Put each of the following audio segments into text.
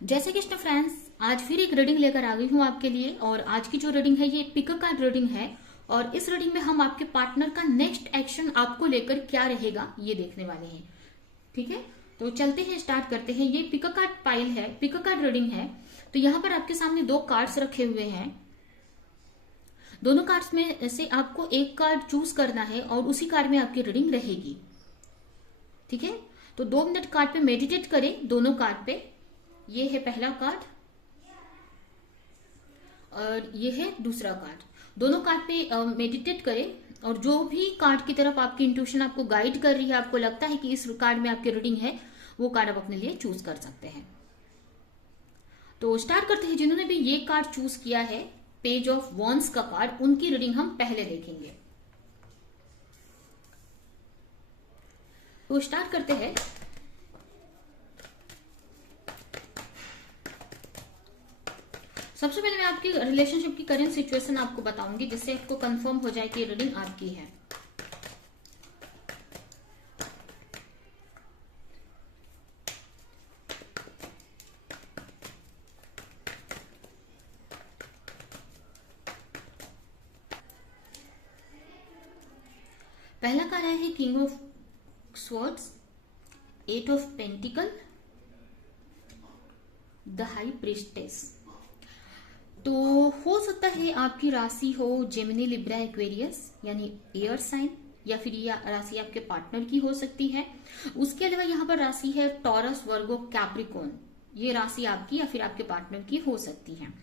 जैसे कृष्ण फ्रेंड्स, आज फिर एक रीडिंग लेकर आ गई हूँ आपके लिए। और आज की जो रीडिंग है ये पिक कार्ड रीडिंग है। और इस रीडिंग में हम आपके पार्टनर का नेक्स्ट एक्शन आपको लेकर क्या रहेगा ये देखने वाले हैं। ठीक है, तो चलते हैं, स्टार्ट करते हैं। ये पिक कार्ड पाइल है, पिक कार्ड रीडिंग है। तो यहाँ पर आपके सामने दो कार्ड्स रखे हुए हैं। दोनों कार्ड्स में से आपको एक कार्ड चूज करना है और उसी कार्ड में आपकी रीडिंग रहेगी। ठीक है, तो 2 मिनट कार्ड पे मेडिटेट करें, दोनों कार्ड पे। ये है पहला कार्ड और ये है दूसरा कार्ड। दोनों कार्ड पे मेडिटेट करें और जो भी कार्ड की तरफ आपकी इंट्यूशन आपको गाइड कर रही है, आपको लगता है कि इस कार्ड में आपकी रीडिंग है, वो कार्ड आप अपने लिए चूज कर सकते हैं। तो स्टार्ट करते हैं। जिन्होंने भी ये कार्ड चूज किया है, पेज ऑफ वॉन्ड्स का कार्ड, उनकी रीडिंग हम पहले देखेंगे। तो स्टार्ट करते हैं। सबसे पहले मैं आपकी रिलेशनशिप की करंट सिचुएशन आपको बताऊंगी, जिससे आपको कंफर्म हो जाए कि रीडिंग आपकी है। पहला कार्ड आया है king of swords, 8 of pentacle, the high priestess. तो हो सकता है आपकी राशि हो जेमिनी, लिब्रा, एक्वेरियस यानी एयर साइन, या फिर ये राशि आपके पार्टनर की हो सकती है। उसके अलावा यहाँ पर राशि है टॉरस, वर्गो, कैप्रिकॉर्न। ये राशि आपकी या फिर आपके पार्टनर की हो सकती है।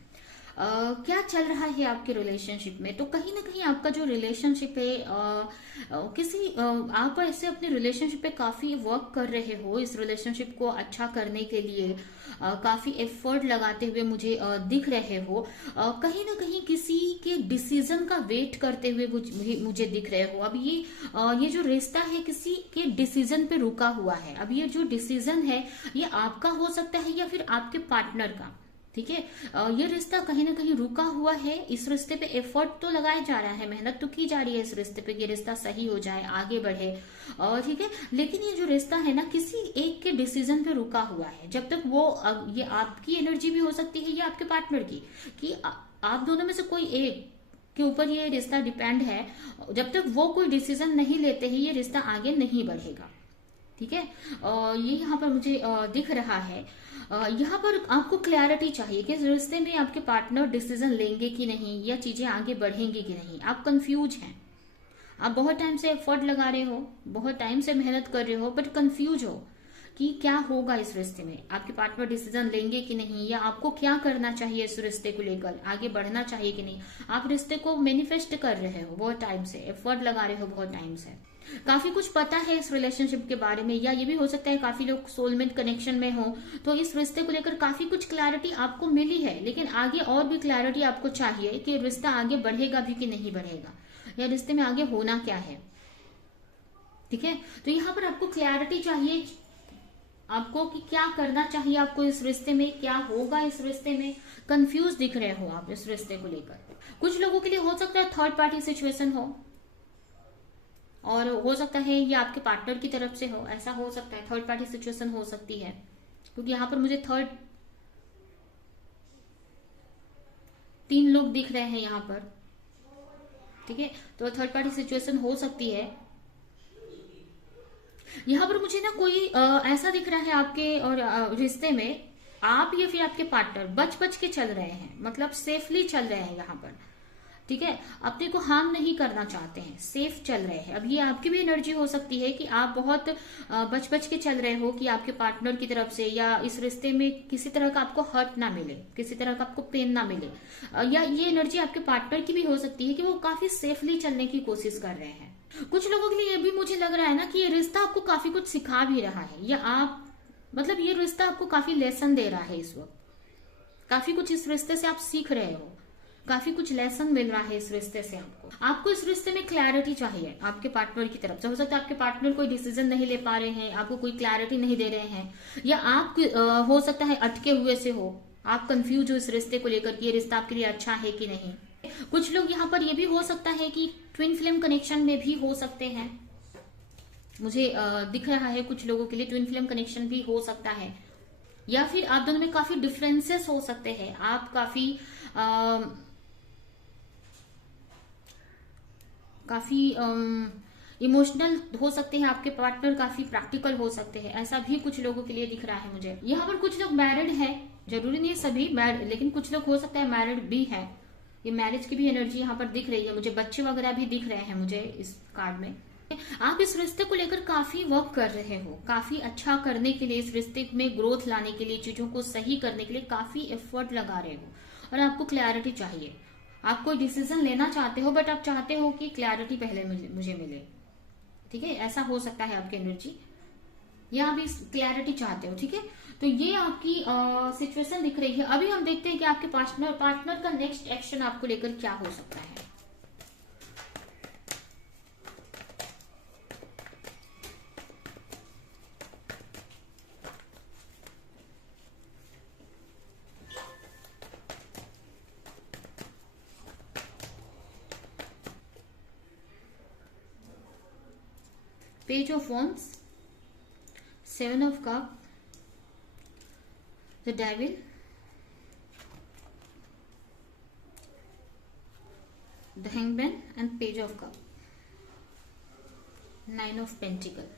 क्या चल रहा है आपके रिलेशनशिप में? तो कहीं ना कहीं आपका जो रिलेशनशिप है, आप ऐसे अपने रिलेशनशिप पे काफी वर्क कर रहे हो, इस रिलेशनशिप को अच्छा करने के लिए काफी एफर्ट लगाते हुए मुझे दिख रहे हो। कहीं ना कहीं किसी के डिसीजन का वेट करते हुए मुझे दिख रहे हो। अब ये जो रिश्ता है किसी के डिसीजन पे रुका हुआ है। अब ये जो डिसीजन है ये आपका हो सकता है या फिर आपके पार्टनर का। ठीक है, ये रिश्ता कहीं ना कहीं रुका हुआ है। इस रिश्ते पे एफर्ट तो लगाया जा रहा है, मेहनत तो की जा रही है इस रिश्ते पे, ये रिश्ता सही हो जाए, आगे बढ़े। और ठीक है, लेकिन ये जो रिश्ता है ना किसी एक के डिसीजन पे रुका हुआ है। जब तक वो ये आपकी एनर्जी भी हो सकती है या आपके पार्टनर की, कि आप दोनों में से कोई एक के ऊपर ये रिश्ता डिपेंड है। जब तक वो कोई डिसीजन नहीं लेते हैं ये रिश्ता आगे नहीं बढ़ेगा। ठीक है, ये यहाँ पर मुझे दिख रहा है। यहाँ पर आपको क्लैरिटी चाहिए कि इस रिश्ते में आपके पार्टनर डिसीजन लेंगे कि नहीं, या चीजें आगे बढ़ेंगी कि नहीं। आप कंफ्यूज हैं, आप बहुत टाइम से एफर्ट लगा रहे हो, बहुत टाइम से मेहनत कर रहे हो, बट कंफ्यूज हो कि क्या होगा इस रिश्ते में। आपके पार्टनर डिसीजन लेंगे कि नहीं, या आपको क्या करना चाहिए इस रिश्ते को लेकर, आगे बढ़ना चाहिए कि नहीं। आप रिश्ते को मैनिफेस्ट कर रहे हो बहुत टाइम से, एफर्ट लगा रहे हो बहुत टाइम से, काफी कुछ पता है इस रिलेशनशिप के बारे में। या ये भी हो सकता है काफी लोग सोलमेट कनेक्शन में हो, तो इस रिश्ते को लेकर काफी कुछ क्लैरिटी आपको मिली है, लेकिन आगे और भी क्लैरिटी आपको चाहिए कि रिश्ता आगे बढ़ेगा भी कि नहीं बढ़ेगा, या रिश्ते में आगे होना क्या है। ठीक है, तो यहाँ पर आपको क्लैरिटी चाहिए आपको कि क्या करना चाहिए आपको इस रिश्ते में, क्या होगा इस रिश्ते में। कंफ्यूज दिख रहे हो आप इस रिश्ते को लेकर। कुछ लोगों के लिए हो सकता है थर्ड पार्टी सिचुएशन हो, और हो सकता है ये आपके पार्टनर की तरफ से हो। ऐसा हो सकता है, थर्ड पार्टी सिचुएशन हो सकती है, क्योंकि यहां पर मुझे 3 लोग दिख रहे हैं यहाँ पर। ठीक है, तो थर्ड पार्टी सिचुएशन हो सकती है। यहाँ पर मुझे ना कोई ऐसा दिख रहा है आपके और रिश्ते में, आप या फिर आपके पार्टनर बच बच के चल रहे हैं, मतलब सेफली चल रहे हैं यहाँ पर। ठीक है, अपने को हार्म नहीं करना चाहते हैं, सेफ चल रहे हैं। अब ये आपकी भी एनर्जी हो सकती है कि आप बहुत बच बच के चल रहे हो, कि आपके पार्टनर की तरफ से या इस रिश्ते में किसी तरह का आपको हर्ट ना मिले, किसी तरह का आपको पेन ना मिले। या ये एनर्जी आपके पार्टनर की भी हो सकती है कि वो काफी सेफली चलने की कोशिश कर रहे हैं। कुछ लोगों के लिए ये भी मुझे लग रहा है ना कि ये रिश्ता आपको काफी कुछ सिखा भी रहा है, या आप मतलब ये रिश्ता आपको काफी लेसन दे रहा है इस वक्त। काफी कुछ इस रिश्ते से आप सीख रहे हो, काफी कुछ लेसन मिल रहा है इस रिश्ते से आपको इस रिश्ते में क्लैरिटी चाहिए आपके पार्टनर की तरफ से। हो सकता है आपके पार्टनर कोई डिसीजन नहीं ले पा रहे हैं, आपको कोई क्लैरिटी नहीं दे रहे हैं, या आप हो सकता है अटके हुए से हो, आप कंफ्यूज हो इस रिश्ते को लेकर कि ये रिश्ता आपके लिए अच्छा है कि नहीं। कुछ लोग यहाँ पर ये भी हो सकता है कि ट्विन फ्लेम कनेक्शन में भी हो सकते हैं। मुझे दिख रहा है कुछ लोगों के लिए ट्विन फ्लेम कनेक्शन भी हो सकता है। या फिर आप दोनों में काफी डिफरेंसेस हो सकते हैं। आप काफी काफी इमोशनल हो सकते हैं, आपके पार्टनर काफी प्रैक्टिकल हो सकते हैं, ऐसा भी कुछ लोगों के लिए दिख रहा है मुझे। यहाँ पर कुछ लोग मैरिड हैं, जरूरी नहीं है सभी मैरिड, लेकिन कुछ लोग हो सकता है मैरिड भी है। ये मैरिज की भी एनर्जी यहाँ पर दिख रही है मुझे, बच्चे वगैरह भी दिख रहे हैं मुझे इस कार्ड में। आप इस रिश्ते को लेकर काफी वर्क कर रहे हो, काफी अच्छा करने के लिए, इस रिश्ते में ग्रोथ लाने के लिए, चीजों को सही करने के लिए काफी एफर्ट लगा रहे हो, और आपको क्लैरिटी चाहिए। आप कोई डिसीजन लेना चाहते हो, बट आप चाहते हो कि क्लैरिटी पहले मुझे मिले, ठीक है, ऐसा हो सकता है आपकी एनर्जी, या आप इस क्लैरिटी चाहते हो, ठीक है। तो ये आपकी सिचुएशन दिख रही है। अभी हम देखते हैं कि आपके पार्टनर का नेक्स्ट एक्शन आपको लेकर क्या हो सकता है। Page of Wands, Seven of Cups, the Devil, the Hangman, and Page of Cups, Nine of Pentacles.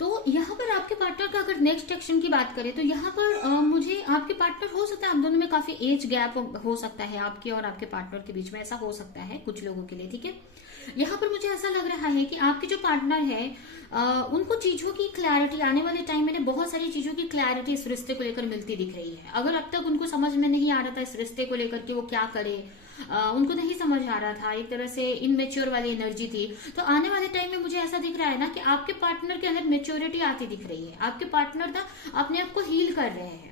तो यहाँ पर आपके पार्टनर का अगर नेक्स्ट एक्शन की बात करें तो यहाँ पर मुझे आपके पार्टनर हो सकता है, आप दोनों में काफी एज गैप हो सकता है आपके और आपके पार्टनर के बीच में, ऐसा हो सकता है कुछ लोगों के लिए, ठीक है। यहाँ पर मुझे ऐसा लग रहा है कि आपके जो पार्टनर है उनको चीजों की क्लैरिटी आने वाले टाइम में, बहुत सारी चीजों की क्लैरिटी इस रिश्ते को लेकर मिलती दिख रही है। अगर अब तक उनको समझ में नहीं आ रहा था इस रिश्ते को लेकर कि वो क्या करे, उनको नहीं समझ आ रहा था, एक तरह से इनमेच्योर वाली एनर्जी थी, तो आने वाले टाइम में मुझे ऐसा दिख रहा है ना कि आपके पार्टनर के अंदर मेच्योरिटी आती दिख रही है। आपके पार्टनर ना अपने आप को हील कर रहे हैं,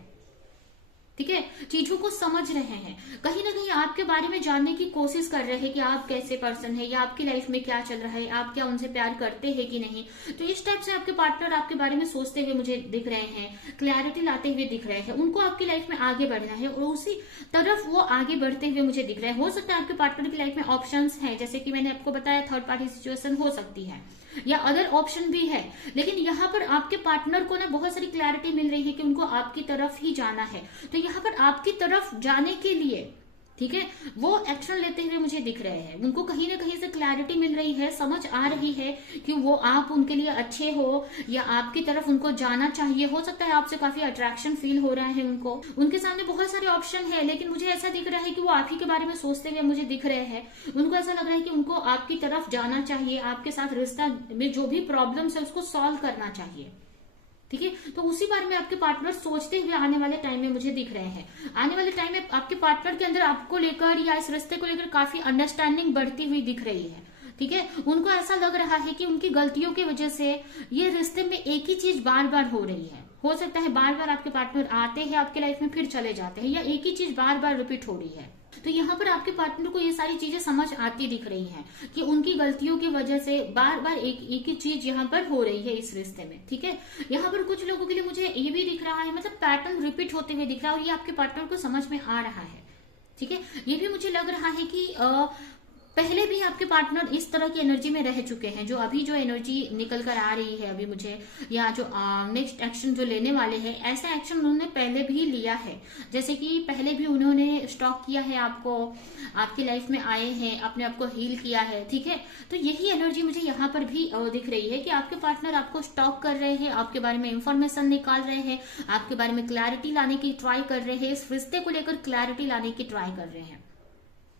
ठीक है, चीजों को समझ रहे हैं, कहीं ना कहीं आपके बारे में जानने की कोशिश कर रहे हैं कि आप कैसे पर्सन है, या आपकी लाइफ में क्या चल रहा है, आप क्या उनसे प्यार करते हैं कि नहीं। तो इस टाइप से आपके पार्टनर आपके बारे में सोचते हुए मुझे दिख रहे हैं, क्लैरिटी लाते हुए दिख रहे हैं, उनको आपकी लाइफ में आगे बढ़ना है और उसी तरफ वो आगे बढ़ते हुए मुझे दिख रहे हैं। हो सकता है आपके पार्टनर की लाइफ में ऑप्शंस हैं, जैसे कि मैंने आपको बताया थर्ड पार्टी सिचुएशन हो सकती है, या अदर ऑप्शन भी है, लेकिन यहाँ पर आपके पार्टनर को ना बहुत सारी क्लैरिटी मिल रही है कि उनको आपकी तरफ ही जाना है। तो यहाँ पर आपकी तरफ जाने के लिए, ठीक है, वो एक्शन लेते हुए मुझे दिख रहे हैं, उनको कहीं ना कहीं से क्लैरिटी मिल रही है, समझ आ रही है कि वो आप उनके लिए अच्छे हो, या आपकी तरफ उनको जाना चाहिए। हो सकता है आपसे काफी अट्रैक्शन फील हो रहा है उनको, उनके सामने बहुत सारे ऑप्शन है, लेकिन मुझे ऐसा दिख रहा है कि वो आप ही के बारे में सोचते हुए मुझे दिख रहे हैं। उनको ऐसा लग रहा है कि उनको आपकी तरफ जाना चाहिए, आपके साथ रिश्ता में जो भी प्रॉब्लम्स है उसको सॉल्व करना चाहिए, ठीक है। तो उसी बारे में आपके पार्टनर सोचते हुए आने वाले टाइम में मुझे दिख रहे हैं। आने वाले टाइम में आपके पार्टनर के अंदर आपको लेकर या इस रिश्ते को लेकर काफी अंडरस्टैंडिंग बढ़ती हुई दिख रही है, ठीक है। उनको ऐसा लग रहा है कि उनकी गलतियों की वजह से ये रिश्ते में एक ही चीज बार बार हो रही है। हो सकता है बार बार आपके पार्टनर आते हैं आपके लाइफ में फिर चले जाते हैं, या एक ही चीज बार बार रिपीट हो रही है। तो यहाँ पर आपके पार्टनर को ये सारी चीजें समझ आती दिख रही हैं कि उनकी गलतियों की वजह से बार बार एक ही चीज यहाँ पर हो रही है इस रिश्ते में, ठीक है। यहाँ पर कुछ लोगों के लिए मुझे ये भी दिख रहा है, मतलब पैटर्न रिपीट होते हुए दिख रहा है, और ये आपके पार्टनर को समझ में आ रहा है, ठीक है। ये भी मुझे लग रहा है कि पहले भी आपके पार्टनर इस तरह की एनर्जी में रह चुके हैं। जो अभी जो एनर्जी निकल कर आ रही है अभी मुझे, या जो नेक्स्ट एक्शन जो लेने वाले हैं, ऐसा एक्शन उन्होंने पहले भी लिया है। जैसे कि पहले भी उन्होंने स्टॉक किया है आपको, आपकी लाइफ में आए हैं, अपने आप को हील किया है, ठीक है। तो यही एनर्जी मुझे यहाँ पर भी दिख रही है कि आपके पार्टनर आपको स्टॉक कर रहे हैं, आपके बारे में इंफॉर्मेशन निकाल रहे हैं, आपके बारे में क्लैरिटी लाने की ट्राई कर रहे हैं, इस रिश्ते को लेकर क्लैरिटी लाने की ट्राई कर रहे हैं,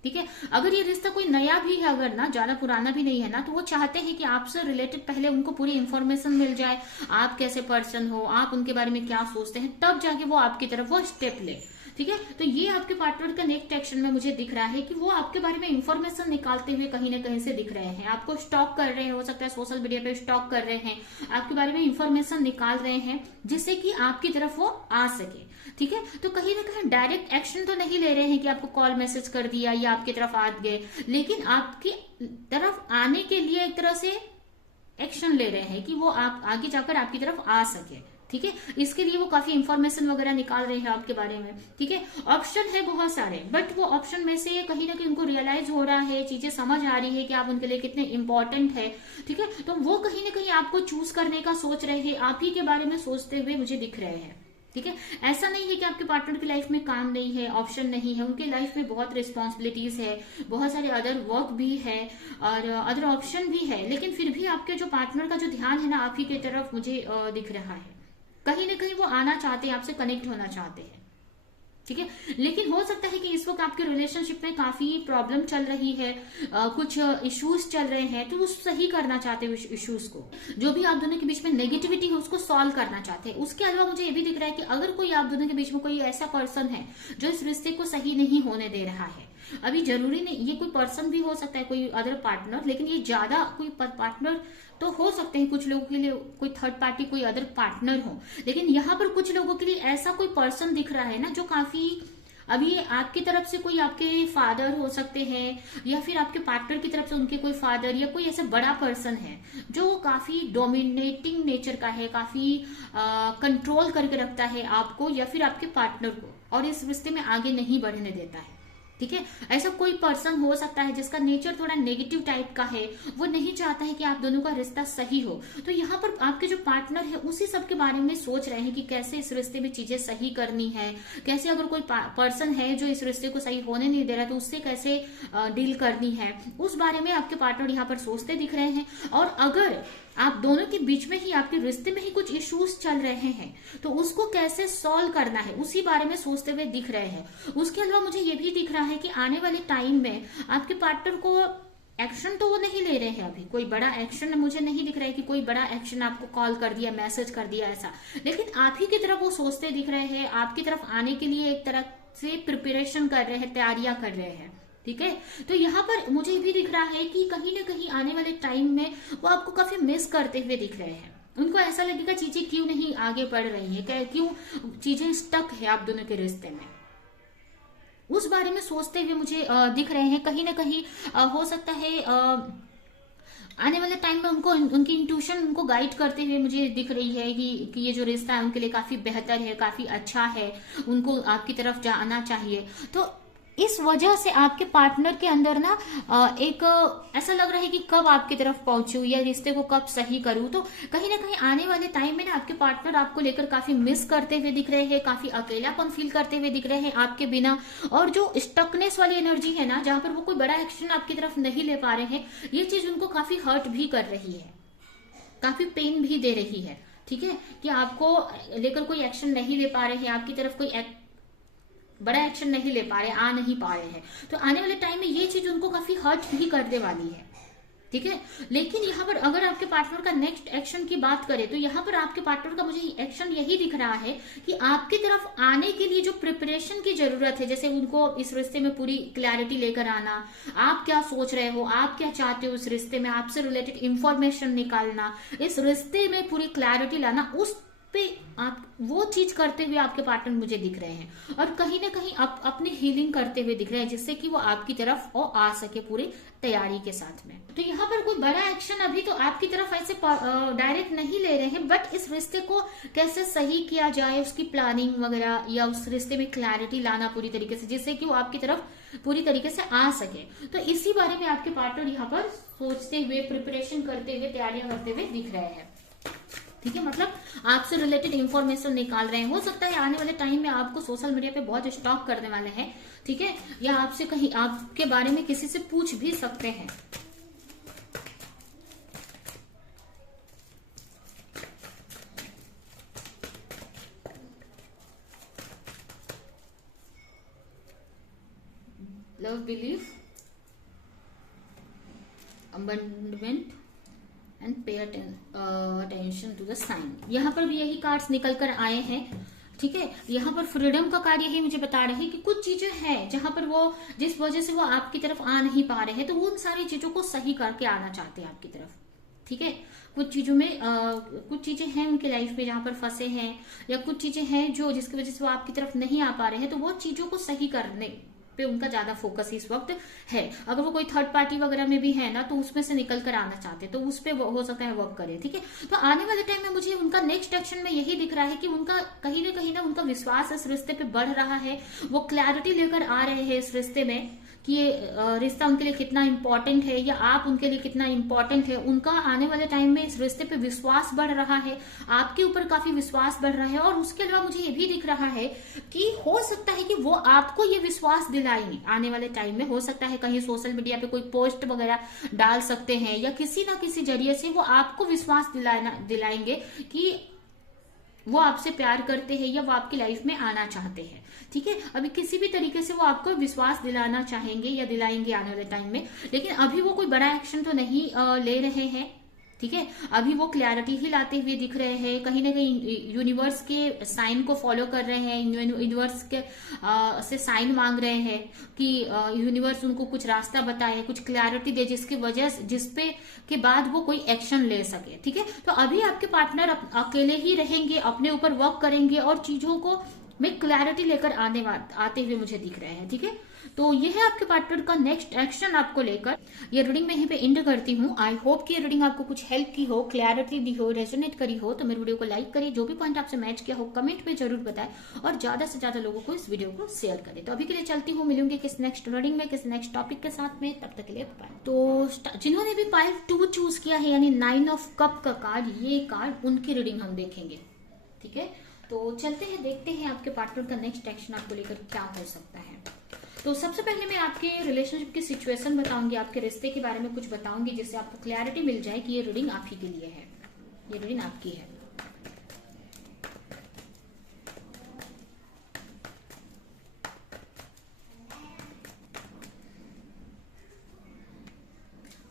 ठीक है। अगर ये रिश्ता कोई नया भी है, अगर ना ज्यादा पुराना भी नहीं है ना, तो वो चाहते हैं कि आपसे रिलेटेड पहले उनको पूरी इंफॉर्मेशन मिल जाए, आप कैसे पर्सन हो, आप उनके बारे में क्या सोचते हैं, तब जाके वो आपकी तरफ वो स्टेप ले, ठीक है। तो ये आपके पार्टनर का नेक्स्ट एक्शन में मुझे दिख रहा है कि वो आपके बारे में इंफॉर्मेशन निकालते हुए कहीं ना कहीं से दिख रहे हैं, आपको स्टॉक कर रहे हैं, हो सकता है सोशल मीडिया पे स्टॉक कर रहे हैं, आपके बारे में इंफॉर्मेशन निकाल रहे हैं जिससे कि आपकी तरफ वो आ सके, ठीक है। तो कहीं ना कहीं डायरेक्ट एक्शन तो नहीं ले रहे हैं कि आपको कॉल मैसेज कर दिया या आपकी तरफ आ गए, लेकिन आपकी तरफ आने के लिए एक तरह से एक्शन ले रहे हैं कि वो आप आगे जाकर आपकी तरफ आ सके, ठीक है। इसके लिए वो काफी इंफॉर्मेशन वगैरह निकाल रहे हैं आपके बारे में, ठीक है। ऑप्शन है बहुत सारे, बट वो ऑप्शन में से कहीं ना कहीं उनको रियलाइज हो रहा है, चीजें समझ आ रही है कि आप उनके लिए कितने इंपॉर्टेंट है, ठीक है। तो वो कहीं ना कहीं आपको चूज करने का सोच रहे हैं, आप ही के बारे में सोचते हुए मुझे दिख रहे हैं, ठीक है। ऐसा नहीं है कि आपके पार्टनर की लाइफ में काम नहीं है, ऑप्शन नहीं है, उनके लाइफ में बहुत रिस्पॉन्सिबिलिटीज है, बहुत सारे अदर वर्क भी है और अदर ऑप्शन भी है, लेकिन फिर भी आपके जो पार्टनर का जो ध्यान है ना आप ही की तरफ मुझे दिख रहा है। कहीं ना कहीं वो आना चाहते हैं, आपसे कनेक्ट होना चाहते हैं, ठीक है। लेकिन हो सकता है कि इस वक्त आपके रिलेशनशिप में काफी प्रॉब्लम चल रही है, कुछ इश्यूज चल रहे हैं, तो वो सही करना चाहते हैं इश्यूज को, जो भी आप दोनों के बीच में नेगेटिविटी है उसको सॉल्व करना चाहते हैं। उसके अलावा मुझे ये भी दिख रहा है कि अगर कोई आप दोनों के बीच में कोई ऐसा पर्सन है जो इस रिश्ते को सही नहीं होने दे रहा है, अभी जरूरी नहीं ये कोई पर्सन भी हो सकता है, कोई अदर पार्टनर, लेकिन ये ज्यादा कोई पार्टनर तो हो सकते हैं, कुछ लोगों के लिए कोई थर्ड पार्टी कोई अदर पार्टनर हो, लेकिन यहाँ पर कुछ लोगों के लिए ऐसा कोई पर्सन दिख रहा है ना जो काफी अभी आपकी तरफ से कोई आपके फादर हो सकते हैं या फिर आपके पार्टनर की तरफ से उनके कोई फादर या कोई ऐसा बड़ा पर्सन है जो काफी डोमिनेटिंग नेचर का है, काफी कंट्रोल करके रखता है आपको या फिर आपके पार्टनर को और इस रिश्ते में आगे नहीं बढ़ने देता है, ठीक है। ऐसा कोई पर्सन हो सकता है जिसका नेचर थोड़ा नेगेटिव टाइप का है, वो नहीं चाहता है कि आप दोनों का रिश्ता सही हो। तो यहाँ पर आपके जो पार्टनर है उसी सब के बारे में सोच रहे हैं कि कैसे इस रिश्ते में चीजें सही करनी है, कैसे अगर कोई पर्सन है जो इस रिश्ते को सही होने नहीं दे रहा तो उससे कैसे डील करनी है, उस बारे में आपके पार्टनर यहाँ पर सोचते दिख रहे हैं। और अगर आप दोनों के बीच में ही आपके रिश्ते में ही कुछ इश्यूज चल रहे हैं तो उसको कैसे सॉल्व करना है उसी बारे में सोचते हुए दिख रहे हैं। उसके अलावा मुझे ये भी दिख रहा है कि आने वाले टाइम में आपके पार्टनर को एक्शन तो वो नहीं ले रहे हैं, अभी कोई बड़ा एक्शन मुझे नहीं दिख रहा है कि कोई बड़ा एक्शन आपको कॉल कर दिया, मैसेज कर दिया ऐसा, लेकिन आप ही की तरफ वो सोचते दिख रहे हैं, आपकी तरफ आने के लिए एक तरह से प्रिपरेशन कर रहे हैं, तैयारियां कर रहे हैं, ठीक है। तो यहाँ पर मुझे भी दिख रहा है कि कहीं ना कहीं आने वाले टाइम में वो आपको काफी मिस करते हुए दिख रहे हैं। उनको ऐसा लगेगा चीजें क्यों नहीं आगे बढ़ रही है, क्यों चीजें स्टक है आप दोनों के रिश्ते में, उस बारे में सोचते हुए मुझे दिख रहे हैं। कहीं ना कहीं हो सकता है आने वाले टाइम में उनको उनकी इंट्यूशन उनको गाइड करते हुए मुझे दिख रही है कि ये जो रिश्ता है उनके लिए काफी बेहतर है, काफी अच्छा है, उनको आपकी तरफ जाना चाहिए। तो इस वजह से आपके पार्टनर के अंदर ना एक ऐसा लग रहा है कि कब आपकी तरफ पहुंचूं या रिश्ते को कब सही करूं। तो कहीं ना कहीं आने वाले टाइम में ना आपके पार्टनर आपको लेकर काफी मिस करते हुए दिख रहे हैं, काफी अकेलापन फील करते हुए दिख रहे हैं आपके बिना, और जो स्टकनेस वाली एनर्जी है ना जहां पर वो कोई बड़ा एक्शन आपकी तरफ नहीं ले पा रहे हैं, ये चीज उनको काफी हर्ट भी कर रही है, काफी पेन भी दे रही है, ठीक है। कि आपको लेकर कोई एक्शन नहीं ले पा रहे हैं, आपकी तरफ कोई बड़ा एक्शन नहीं ले पा रहे, आ नहीं पा रहे हैं। तो आने वाले टाइम में ये चीज उनको काफी हर्ट भी करने वाली है, ठीक है। लेकिन यहाँ पर अगर आपके पार्टनर का नेक्स्ट एक्शन की बात करें तो यहाँ पर आपके पार्टनर का मुझे एक्शन यही दिख रहा है कि आपकी तरफ आने के लिए जो प्रिपरेशन की जरूरत है, जैसे उनको इस रिश्ते में पूरी क्लैरिटी लेकर आना, आप क्या सोच रहे हो, आप क्या चाहते हो इस रिश्ते में, आपसे रिलेटेड इंफॉर्मेशन निकालना, इस रिश्ते में पूरी क्लैरिटी लाना, उस पे आप वो चीज करते हुए आपके पार्टनर मुझे दिख रहे हैं और कहीं ना कहीं अपनी हीलिंग करते हुए दिख रहे हैं जिससे कि वो आपकी तरफ और आ सके पूरी तैयारी के साथ में। तो यहाँ पर कोई बड़ा एक्शन अभी तो आपकी तरफ ऐसे डायरेक्ट नहीं ले रहे हैं, बट इस रिश्ते को कैसे सही किया जाए उसकी प्लानिंग वगैरह या उस रिश्ते में क्लैरिटी लाना पूरी तरीके से जिससे कि वो आपकी तरफ पूरी तरीके से आ सके। तो इसी बारे में आपके पार्टनर यहाँ पर सोचते हुए, प्रिपरेशन करते हुए, तैयारियां करते हुए दिख रहे हैं, ठीक है। मतलब आपसे रिलेटेड इंफॉर्मेशन निकाल रहे हैं। हो सकता है आने वाले टाइम में आपको सोशल मीडिया पे बहुत स्टॉक करने वाले हैं, ठीक है, या आपसे कहीं आपके बारे में किसी से पूछ भी सकते हैं। Love, belief, abandonment and pay attention to the sign. यहाँ पर भी यही कार्ड्स निकल कर आए हैं, ठीक है, यहाँ पर फ्रीडम का कार्य ही मुझे बता रहे हैं कि कुछ चीजें हैं जहां पर वो, जिस वजह से वो आपकी तरफ आ नहीं पा रहे हैं, तो वो उन सारी चीजों को सही करके आना चाहते हैं आपकी तरफ। ठीक है, कुछ चीजों में कुछ चीजें हैं उनके लाइफ में जहां पर फंसे हैं, या कुछ चीजें हैं जो जिसकी वजह से वो आपकी तरफ नहीं आ पा रहे हैं, तो वो चीजों को सही करने पे उनका ज्यादा फोकस इस वक्त है। अगर वो कोई थर्ड पार्टी वगैरह में भी है ना, तो उसमें से निकल कर आना चाहते हैं, तो उस पे हो सकता है वर्क करे। ठीक है, तो आने वाले टाइम में मुझे उनका नेक्स्ट एक्शन में यही दिख रहा है कि उनका कहीं ना उनका विश्वास इस रिश्ते पे बढ़ रहा है। वो क्लैरिटी लेकर आ रहे हैं इस रिश्ते में कि ये रिश्ता उनके लिए कितना इंपॉर्टेंट है, या आप उनके लिए कितना इंपॉर्टेंट है। उनका आने वाले टाइम में इस रिश्ते पे विश्वास बढ़ रहा है, आपके ऊपर काफी विश्वास बढ़ रहा है। और उसके अलावा मुझे ये भी दिख रहा है कि हो सकता है कि वो आपको ये विश्वास दिलाएंगे आने वाले टाइम में। हो सकता है कहीं सोशल मीडिया पे कोई पोस्ट वगैरह डाल सकते हैं, या किसी ना किसी जरिए से वो आपको विश्वास दिलाएंगे कि वो आपसे प्यार करते हैं, या वो आपकी लाइफ में आना चाहते हैं। ठीक है, अभी किसी भी तरीके से वो आपको विश्वास दिलाना चाहेंगे या दिलाएंगे आने वाले टाइम में, लेकिन अभी वो कोई बड़ा एक्शन तो नहीं ले रहे हैं। ठीक है, अभी वो क्लैरिटी ही लाते हुए दिख रहे हैं, कहीं ना कहीं यूनिवर्स के साइन को फॉलो कर रहे हैं, यूनिवर्स के से साइन मांग रहे हैं कि यूनिवर्स उनको कुछ रास्ता बताए, कुछ क्लैरिटी दे, जिसकी वजह जिसपे के बाद वो कोई एक्शन ले सके। ठीक है, तो अभी आपके पार्टनर अकेले ही रहेंगे, अपने ऊपर वर्क करेंगे और चीजों को में क्लैरिटी लेकर आते हुए मुझे दिख रहे हैं। ठीक है, तो ये है आपके पार्टनर का नेक्स्ट एक्शन आपको लेकर। ये रीडिंग मैं यहीं पे एंड करती हूँ। आई होप कि ये रीडिंग आपको कुछ हेल्प की हो, क्लैरिटी दी हो, रेजोनेट करी हो। तो मेरे वीडियो को लाइक करिए, जो भी पॉइंट आपसे मैच किया हो कमेंट में जरूर बताएं, और ज्यादा से ज्यादा लोगों को इस वीडियो को शेयर करें। तो अभी के लिए चलती हूँ, मिलूंगी किस नेक्स्ट रीडिंग में, किस नेक्स्ट टॉपिक के साथ में। तब तक के लिए बाय। तो जिन्होंने भी पाइल 2 चूज किया है, यानी 9 ऑफ कप का कार्ड, ये कार्ड उनकी रीडिंग हम देखेंगे। ठीक है, तो चलते हैं, देखते हैं आपके पार्टनर का नेक्स्ट एक्शन आपको लेकर क्या हो सकता है। तो सबसे पहले मैं आपके रिलेशनशिप की सिचुएशन बताऊंगी, आपके रिश्ते के बारे में कुछ बताऊंगी, जिससे आपको क्लैरिटी मिल जाए कि ये रीडिंग आप ही के लिए है, ये रीडिंग आपकी है।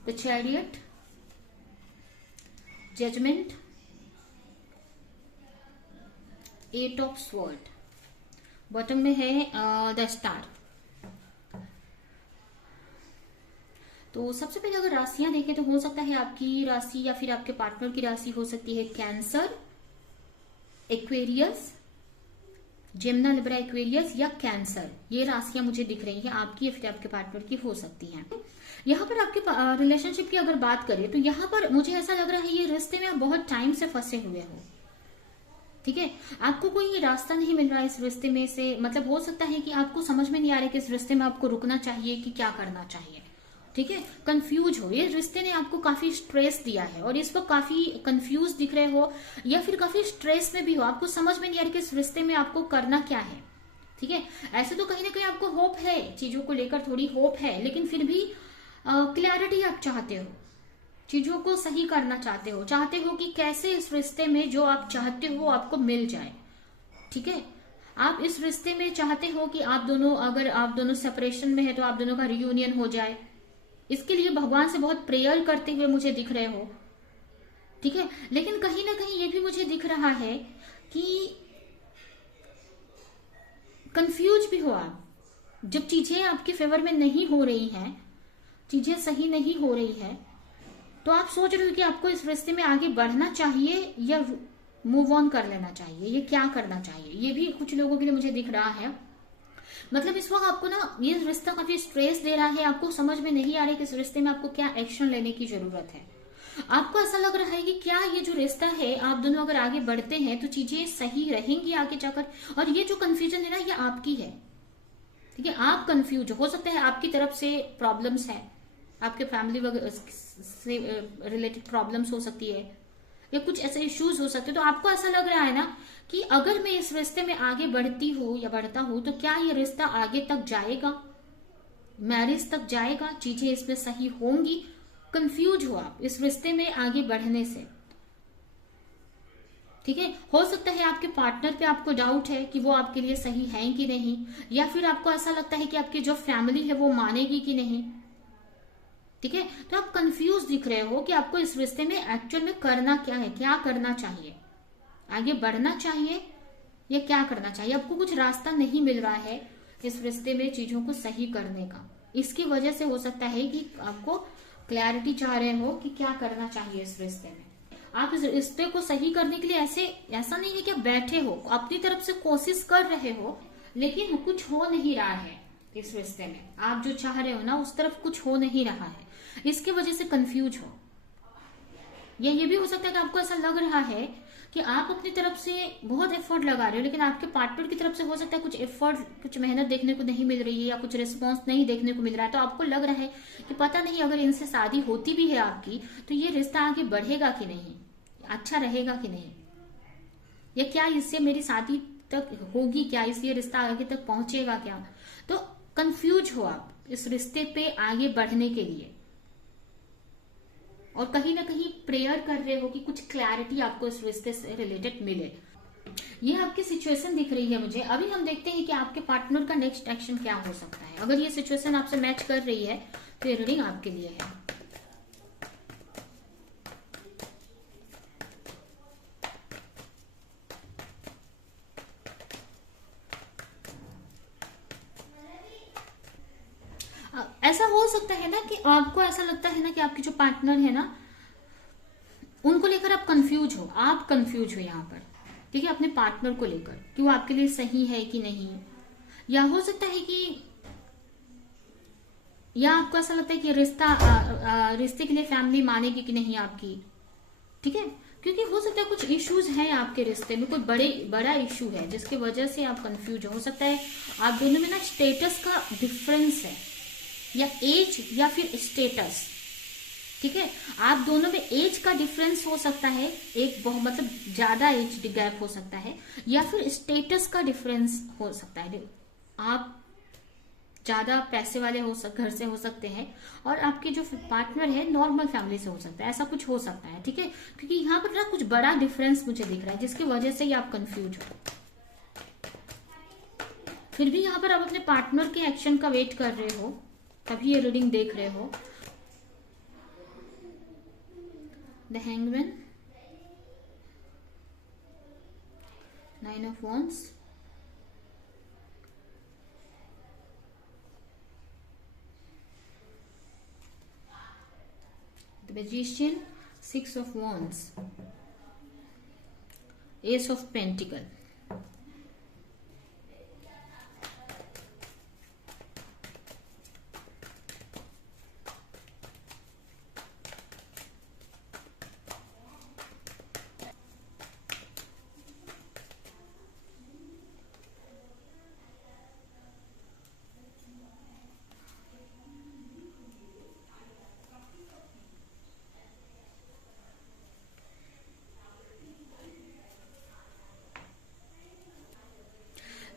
The chariot, judgment, 8 of sword, bottom में है द स्टार। तो सबसे पहले अगर राशियां देखें तो हो सकता है आपकी राशि या फिर आपके पार्टनर की राशि हो सकती है cancer, Aquarius, Gemini, Libra, Aquarius या कैंसर। ये राशियां मुझे दिख रही हैं, आपकी या फिर आपके पार्टनर की हो सकती हैं। यहाँ पर आपके रिलेशनशिप की अगर बात करें तो यहाँ पर मुझे ऐसा लग रहा है ये रिश्ते में आप बहुत टाइम से फंसे हुए हो। ठीक है, आपको कोई रास्ता नहीं मिल रहा है इस रिश्ते में से, मतलब हो सकता है कि आपको समझ में नहीं आ रहा है कि इस रिश्ते में आपको रुकना चाहिए कि क्या करना चाहिए। ठीक है, कंफ्यूज हो, ये रिश्ते ने आपको काफी स्ट्रेस दिया है और इस वक्त काफी कंफ्यूज दिख रहे हो, या फिर काफी स्ट्रेस में भी हो, आपको समझ में नहीं आ रहा कि इस रिश्ते में आपको करना क्या है। ठीक है, ऐसे तो कहीं ना कहीं आपको होप है, चीजों को लेकर थोड़ी होप है, लेकिन फिर भी क्लैरिटी आप चाहते हो, चीजों को सही करना चाहते हो कि कैसे इस रिश्ते में जो आप चाहते हो आपको मिल जाए। ठीक है, आप इस रिश्ते में चाहते हो कि आप दोनों, अगर आप दोनों सेपरेशन में है तो आप दोनों का रियूनियन हो जाए। इसके लिए भगवान से बहुत प्रेयर करते हुए मुझे दिख रहे हो। ठीक है, लेकिन कहीं ना कहीं ये भी मुझे दिख रहा है कि कंफ्यूज भी हो आप, जब चीजें आपके फेवर में नहीं हो रही हैं, चीजें सही नहीं हो रही है, तो आप सोच रहे हो कि आपको इस रिश्ते में आगे बढ़ना चाहिए या मूव ऑन कर लेना चाहिए, ये क्या करना चाहिए। ये भी कुछ लोगों के लिए मुझे दिख रहा है। मतलब इस वक्त आपको ना ये रिश्ता काफी स्ट्रेस दे रहा है, आपको समझ में नहीं आ रहा है कि इस रिश्ते में आपको क्या एक्शन लेने की जरूरत है। आपको ऐसा लग रहा है कि क्या ये जो रिश्ता है, आप दोनों अगर आगे बढ़ते हैं तो चीजें सही रहेंगी आगे जाकर, और ये जो कंफ्यूजन है ना ये आपकी है। ठीक है, आप कंफ्यूज हो सकता है, आपकी तरफ से प्रॉब्लम्स है, आपके फैमिली वगैरह से रिलेटेड प्रॉब्लम्स हो सकती है, या कुछ ऐसे इश्यूज हो सकते हैं। तो आपको ऐसा लग रहा है ना कि अगर मैं इस रिश्ते में आगे बढ़ती हूँ या बढ़ता हूँ तो क्या ये रिश्ता आगे तक जाएगा, मैरिज तक जाएगा, चीजें इसमें सही होंगी। कंफ्यूज हो आप इस रिश्ते में आगे बढ़ने से। ठीक है, हो सकता है आपके पार्टनर पे आपको डाउट है कि वो आपके लिए सही है कि नहीं, या फिर आपको ऐसा लगता है कि आपकी जो फैमिली है वो मानेगी कि नहीं। ठीक है, तो आप कंफ्यूज दिख रहे हो कि आपको इस रिश्ते में एक्चुअल में करना क्या है, क्या करना चाहिए, आगे बढ़ना चाहिए या क्या करना चाहिए? आपको कुछ रास्ता नहीं मिल रहा है इस रिश्ते में चीजों को सही करने का। इसकी वजह से हो सकता है कि आपको क्लैरिटी चाह रहे हो कि क्या करना चाहिए इस रिश्ते में। आप इस रिश्ते को सही करने के लिए ऐसा नहीं है कि आप बैठे हो, अपनी तरफ से कोशिश कर रहे हो, लेकिन कुछ हो नहीं रहा है इस रिश्ते में। आप जो चाह रहे हो ना उस तरफ कुछ हो नहीं रहा है, इसकी वजह से कंफ्यूज हो। या ये भी हो सकता है कि आपको ऐसा लग रहा है कि आप अपनी तरफ से बहुत एफर्ट लगा रहे हो, लेकिन आपके पार्टनर की तरफ से हो सकता है कुछ एफर्ट, कुछ मेहनत देखने को नहीं मिल रही है, या कुछ रिस्पॉन्स नहीं देखने को मिल रहा है। तो आपको लग रहा है कि पता नहीं अगर इनसे शादी होती भी है आपकी तो ये रिश्ता आगे बढ़ेगा कि नहीं, अच्छा रहेगा कि नहीं, या क्या इससे मेरी शादी तक होगी, क्या ये रिश्ता आगे तक पहुंचेगा क्या। तो कंफ्यूज हो आप इस रिश्ते पे आगे बढ़ने के लिए, और कहीं ना कहीं प्रेयर कर रहे हो कि कुछ क्लैरिटी आपको इस रिश्ते से रिलेटेड मिले। ये आपकी सिचुएशन दिख रही है मुझे। अभी हम देखते हैं कि आपके पार्टनर का नेक्स्ट एक्शन क्या हो सकता है। अगर ये सिचुएशन आपसे मैच कर रही है तो ये रीडिंग आपके लिए है। ऐसा हो सकता है ना कि आपको ऐसा लगता है ना कि आपके जो पार्टनर है ना उनको लेकर आप कंफ्यूज हो, यहाँ पर, ठीक है, अपने पार्टनर को लेकर कि वो आपके लिए सही है कि नहीं। या हो सकता है कि या आपको ऐसा लगता है कि रिश्ते के लिए फैमिली मानेगी कि नहीं आपकी, ठीक है, क्योंकि हो सकता है कुछ इश्यूज हैं आपके रिश्ते में, कोई बड़ा इशू है जिसकी वजह से आप कंफ्यूज हो सकता है आप दोनों में ना स्टेटस का डिफरेंस है, या एज या फिर स्टेटस, ठीक है, आप दोनों में एज का डिफरेंस हो सकता है, एक बहुत मतलब ज्यादा एज गैप हो सकता है, या फिर स्टेटस का डिफरेंस हो सकता है। आप ज्यादा पैसे वाले घर से हो सकते हैं और आपके जो पार्टनर है नॉर्मल फैमिली से हो सकता है, ऐसा कुछ हो सकता है, ठीक है, क्योंकि यहाँ पर ना कुछ बड़ा डिफरेंस मुझे दिख रहा है जिसकी वजह से ही आप कंफ्यूज हो। फिर भी यहाँ पर आप अपने पार्टनर के एक्शन का वेट कर रहे हो, तभी ये रीडिंग देख रहे हो। The hangman, 9 of wands, the magician, 6 of wands, ace of pentacle।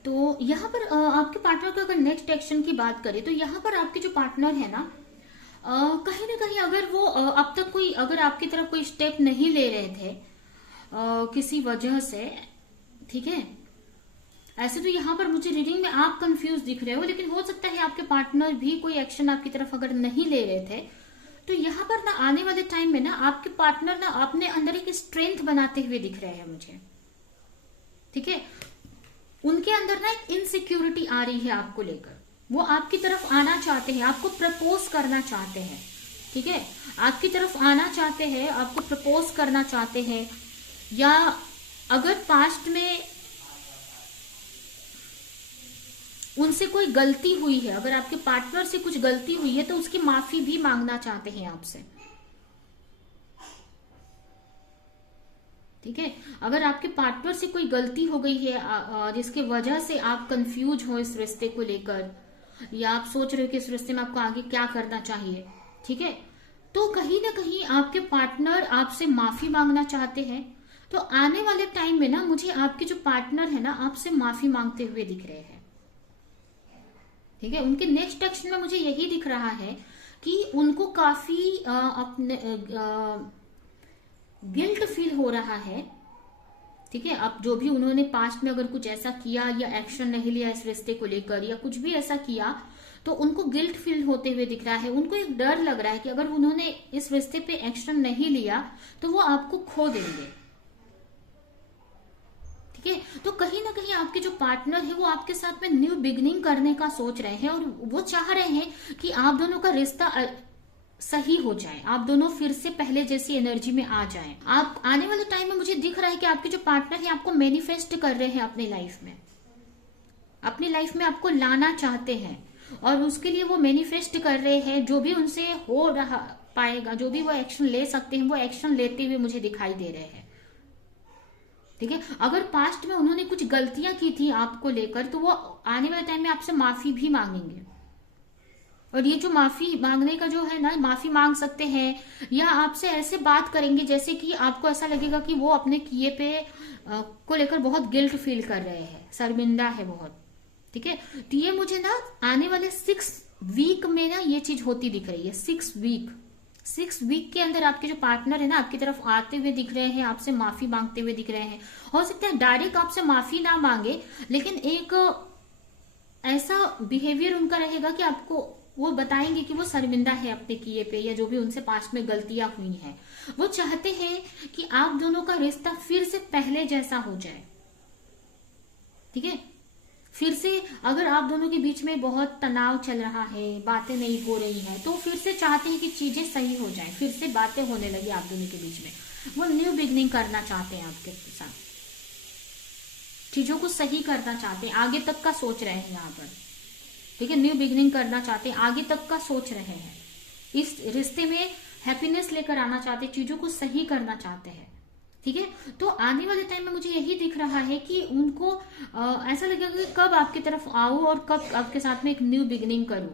तो यहाँ पर आपके पार्टनर का अगर नेक्स्ट एक्शन की बात करें तो यहाँ पर आपके जो पार्टनर है ना कहीं ना कहीं अगर वो अब तक अगर आपकी तरफ कोई स्टेप नहीं ले रहे थे किसी वजह से, ठीक है, ऐसे तो यहाँ पर मुझे रीडिंग में आप कंफ्यूज दिख रहे हो, लेकिन हो सकता है आपके पार्टनर भी कोई एक्शन आपकी तरफ अगर नहीं ले रहे थे तो यहाँ पर ना आने वाले टाइम में ना आपके पार्टनर ना अपने अंदर एक स्ट्रेंथ बनाते हुए दिख रहे हैं मुझे, ठीक है। उनके अंदर ना एक इनसिक्योरिटी आ रही है आपको लेकर, वो आपकी तरफ आना चाहते हैं, आपको प्रपोज करना चाहते हैं, ठीक है, आपकी तरफ आना चाहते हैं, आपको प्रपोज करना चाहते हैं। या अगर पास्ट में उनसे कोई गलती हुई है, अगर आपके पार्टनर से कुछ गलती हुई है तो उसकी माफी भी मांगना चाहते हैं आपसे, ठीक है। अगर आपके पार्टनर से कोई गलती हो गई है जिसके वजह से आप कंफ्यूज हो इस रिश्ते को लेकर, या आप सोच रहे हो कि इस रिश्ते में आपको आगे क्या करना चाहिए, ठीक है, तो कहीं ना कहीं आपके पार्टनर आपसे माफी मांगना चाहते हैं। तो आने वाले टाइम में ना मुझे आपके जो पार्टनर है ना आपसे माफी मांगते हुए दिख रहे हैं, ठीक है। उनके नेक्स्ट एक्शन में मुझे यही दिख रहा है कि उनको काफी अपने गिल्ट फील हो रहा है, ठीक है। अब जो भी उन्होंने पास्ट में अगर कुछ ऐसा किया या एक्शन नहीं लिया इस रिश्ते को लेकर या कुछ भी ऐसा किया तो उनको गिल्ट फील होते हुए दिख रहा है। उनको एक डर लग रहा है कि अगर उन्होंने इस रिश्ते पे एक्शन नहीं लिया तो वो आपको खो देंगे, ठीक है। तो कहीं ना कहीं आपके जो पार्टनर है वो आपके साथ में न्यू बिगनिंग करने का सोच रहे हैं, और वो चाह रहे हैं कि आप दोनों का रिश्ता सही हो जाए, आप दोनों फिर से पहले जैसी एनर्जी में आ जाएं। आप आने वाले टाइम में मुझे दिख रहा है कि आपके जो पार्टनर है आपको मैनिफेस्ट कर रहे हैं अपनी लाइफ में, अपनी लाइफ में आपको लाना चाहते हैं, और उसके लिए वो मैनिफेस्ट कर रहे हैं। जो भी उनसे हो रहा पाएगा, जो भी वो एक्शन ले सकते हैं, वो एक्शन लेते हुए मुझे दिखाई दे रहे हैं। ठीक है, अगर पास्ट में उन्होंने कुछ गलतियां की थी आपको लेकर, तो वो आने वाले टाइम में आपसे माफी भी मांगेंगे। और ये जो माफी मांगने का जो है ना, माफी मांग सकते हैं, या आपसे ऐसे बात करेंगे जैसे कि आपको ऐसा लगेगा कि वो अपने किए पे को लेकर बहुत गिल्ट फील कर रहे हैं, शर्मिंदा है बहुत। ठीक है, तो ये मुझे ना आने वाले 6 वीक में ना ये चीज होती दिख रही है। 6 वीक के अंदर आपके जो पार्टनर है ना आपकी तरफ आते हुए दिख रहे हैं, आपसे माफी मांगते हुए दिख रहे हैं। हो सकता है डायरेक्ट आपसे माफी ना मांगे, लेकिन एक ऐसा बिहेवियर उनका रहेगा कि आपको वो बताएंगे कि वो शर्मिंदा है अपने किए पे, या जो भी उनसे पास्ट में गलतियां हुई हैं। वो चाहते हैं कि आप दोनों का रिश्ता फिर से पहले जैसा हो जाए। ठीक है, फिर से अगर आप दोनों के बीच में बहुत तनाव चल रहा है, बातें नहीं हो रही हैं, तो फिर से चाहते हैं कि चीजें सही हो जाएं, फिर से बातें होने लगी आप दोनों के बीच में। वो न्यू बिगनिंग करना चाहते हैं आपके साथ, चीजों को सही करना चाहते हैं, आगे तक का सोच रहे हैं यहाँ पर। ठीक है, न्यू बिगनिंग करना चाहते हैं, आगे तक का सोच रहे हैं, इस रिश्ते में हैप्पीनेस लेकर आना चाहते हैं, चीजों को सही करना चाहते हैं। ठीक है, तो आने वाले टाइम में मुझे यही दिख रहा है कि उनको ऐसा लगेगा कि कब आपकी तरफ आऊं और कब आपके साथ में एक न्यू बिगनिंग करूं।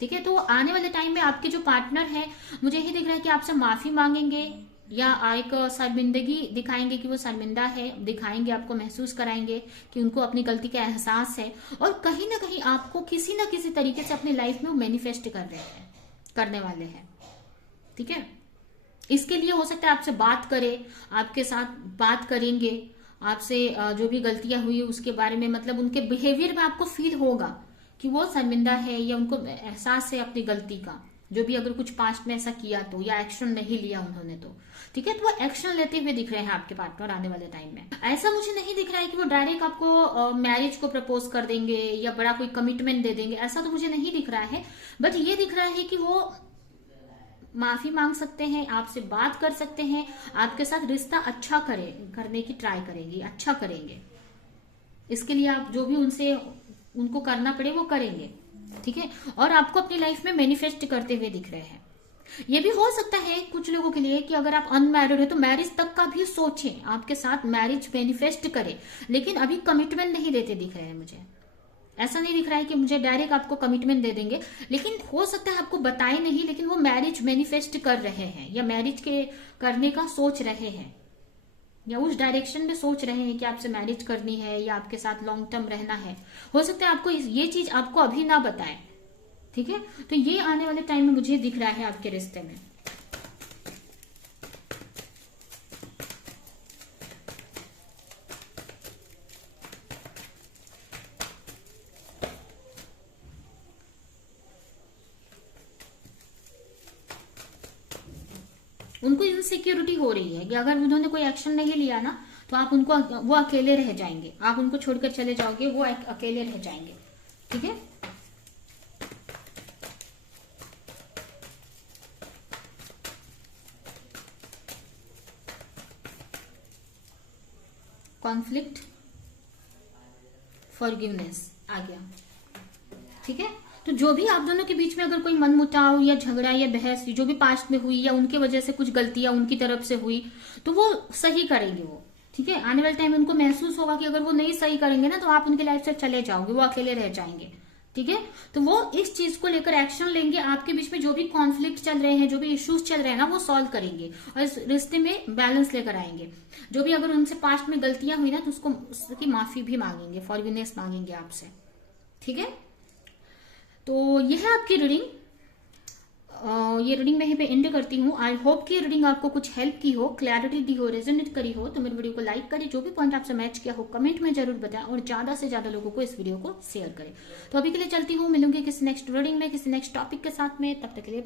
ठीक है, तो आने वाले टाइम में आपके जो पार्टनर है, मुझे यही दिख रहा है कि आपसे माफी मांगेंगे, या एक शर्मिंदगी दिखाएंगे कि वो शर्मिंदा है, दिखाएंगे, आपको महसूस कराएंगे कि उनको अपनी गलती का एहसास है, और कहीं ना कहीं आपको किसी ना किसी तरीके से अपनी लाइफ में वो मैनिफेस्ट कर रहे हैं, करने वाले हैं। ठीक है, इसके लिए हो सकता है आपसे बात करे, आपके साथ बात करेंगे, आपसे जो भी गलतियां हुई उसके बारे में, मतलब उनके बिहेवियर में आपको फील होगा कि वो शर्मिंदा है, या उनको एहसास है अपनी गलती का, जो भी अगर कुछ पास्ट में ऐसा किया तो, या एक्शन नहीं लिया उन्होंने तो। ठीक है, तो वो एक्शन लेते हुए दिख रहे हैं आपके पार्टनर आने वाले टाइम में। ऐसा मुझे नहीं दिख रहा है कि वो डायरेक्ट आपको मैरिज को प्रपोज कर देंगे या बड़ा कोई कमिटमेंट दे देंगे, ऐसा तो मुझे नहीं दिख रहा है। बट ये दिख रहा है कि वो माफी मांग सकते हैं, आपसे बात कर सकते हैं, आपके साथ रिश्ता अच्छा करने की ट्राई करेंगे, अच्छा करेंगे। इसके लिए आप जो भी उनको करना पड़े वो करेंगे। ठीक है, और आपको अपनी लाइफ में मैनिफेस्ट करते हुए दिख रहे हैं। ये भी हो सकता है कुछ लोगों के लिए कि अगर आप अनमैरिड हो तो मैरिज तक का भी सोचें, आपके साथ मैरिज मैनिफेस्ट करें, लेकिन अभी कमिटमेंट नहीं देते दिख रहे हैं मुझे। ऐसा नहीं दिख रहा है कि मुझे डायरेक्ट आपको कमिटमेंट दे देंगे, लेकिन हो सकता है आपको बताए नहीं, लेकिन वो मैरिज मैनिफेस्ट कर रहे हैं, या मैरिज के करने का सोच रहे हैं, या उस डायरेक्शन में सोच रहे हैं कि आपसे मैरिज करनी है या आपके साथ लॉन्ग टर्म रहना है। हो सकता है आपको ये चीज आपको अभी ना बताए। ठीक है, तो ये आने वाले टाइम में मुझे दिख रहा है आपके रिश्ते में। उनको इनसिक्योरिटी हो रही है कि अगर उन्होंने कोई एक्शन नहीं लिया ना, तो आप वो अकेले रह जाएंगे, आप उनको छोड़कर चले जाओगे, वो अकेले रह जाएंगे। ठीक है, कॉन्फ्लिक्ट, फॉरगिवनेस आ गया। ठीक है, तो जो भी आप दोनों के बीच में अगर कोई मनमुटाव या झगड़ा या बहस जो भी पास्ट में हुई, या उनके वजह से कुछ गलतियां उनकी तरफ से हुई, तो वो सही करेंगे वो। ठीक है, आने वाले टाइम में उनको महसूस होगा कि अगर वो नहीं सही करेंगे ना, तो आप उनकी लाइफ से चले जाओगे, वो अकेले रह जाएंगे। ठीक है, तो वो इस चीज को लेकर एक्शन लेंगे, आपके बीच में जो भी कॉन्फ्लिक्ट चल रहे हैं, जो भी इश्यूज चल रहे हैं ना, वो सॉल्व करेंगे, और इस रिश्ते में बैलेंस लेकर आएंगे। जो भी अगर उनसे पास्ट में गलतियां हुई ना, तो उसकी माफी भी मांगेंगे, फॉरगिवनेस मांगेंगे आपसे। ठीक है, तो यह है आपकी रीडिंग। ये रीडिंग मैं यहीं पे एंड करती हूँ। आई होप कि रीडिंग आपको कुछ हेल्प की हो, क्लैरिटी दी हो, रेजोनेट करी हो। तो मेरे वीडियो को लाइक करें, जो भी पॉइंट आपसे मैच किया हो कमेंट में जरूर बताएं, और ज्यादा से ज्यादा लोगों को इस वीडियो को शेयर करें। तो अभी के लिए चलती हूँ, मिलूंगी किसी नेक्स्ट रीडिंग में, किसी नेक्स्ट टॉपिक के साथ में। तब तक के लिए